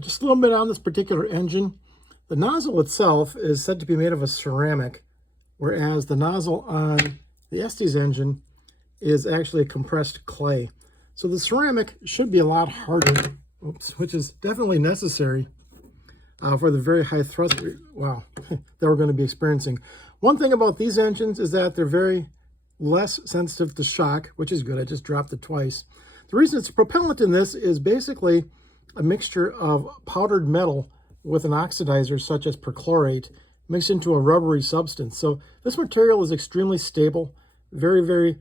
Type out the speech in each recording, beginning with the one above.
Just a little bit on this particular engine. The nozzle itself is said to be made of a ceramic, whereas the nozzle on the Estes engine is actually a compressed clay. So the ceramic should be a lot harder, which is definitely necessary for the very high thrust that we're going to be experiencing. One thing about these engines is that they're very less sensitive to shock, which is good. I just dropped it twice. The reason it's propellant in this is basically a mixture of powdered metal with an oxidizer such as perchlorate mixed into a rubbery substance. So this material is extremely stable, very, very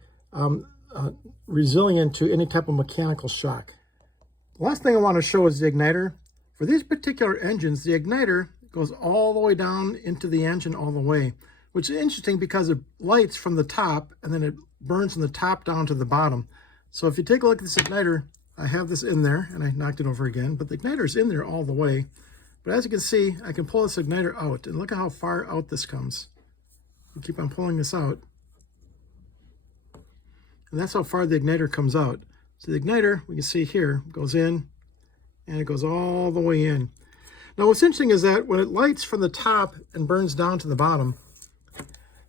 resilient to any type of mechanical shock. The last thing I want to show is the igniter. For these particular engines, the igniter goes all the way down into the engine all the way, which is interesting because it lights from the top and then it burns from the top down to the bottom. So if you take a look at this igniter, I have this in there and I knocked it over again, but the igniter is in there all the way. But as you can see, I can pull this igniter out and look at how far out this comes. You keep on pulling this out. And that's how far the igniter comes out. So the igniter, we can see here, goes in and it goes all the way in. Now what's interesting is that when it lights from the top and burns down to the bottom,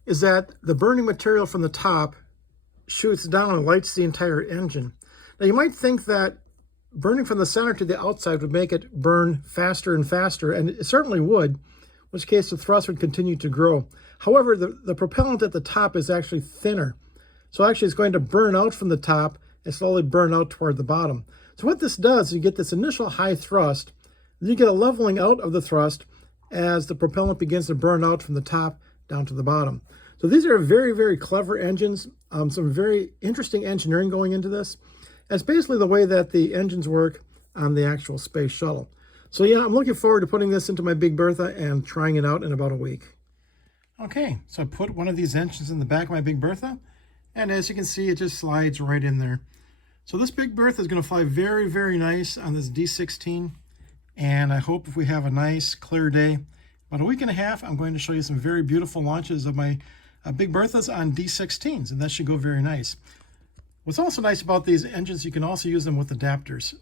is that the burning material from the top shoots down and lights the entire engine. Now you might think that burning from the center to the outside would make it burn faster and faster, and it certainly would, in which case the thrust would continue to grow. However, the propellant at the top is actually thinner. So actually it's going to burn out from the top and slowly burn out toward the bottom. So what this does is you get this initial high thrust, then you get a leveling out of the thrust as the propellant begins to burn out from the top down to the bottom. So these are very, very clever engines, some very interesting engineering going into this. It's basically the way that the engines work on the actual space shuttle. So yeah, I'm looking forward to putting this into my Big Bertha and trying it out in about a week. Okay, so I put one of these engines in the back of my Big Bertha, and as you can see, it just slides right in there. So this Big Bertha is going to fly very, very nice on this D16, and I hope if we have a nice, clear day, about a week and a half, I'm going to show you some very beautiful launches of my Big Berthas on D16s, and that should go very nice. What's also nice about these engines, you can also use them with adapters.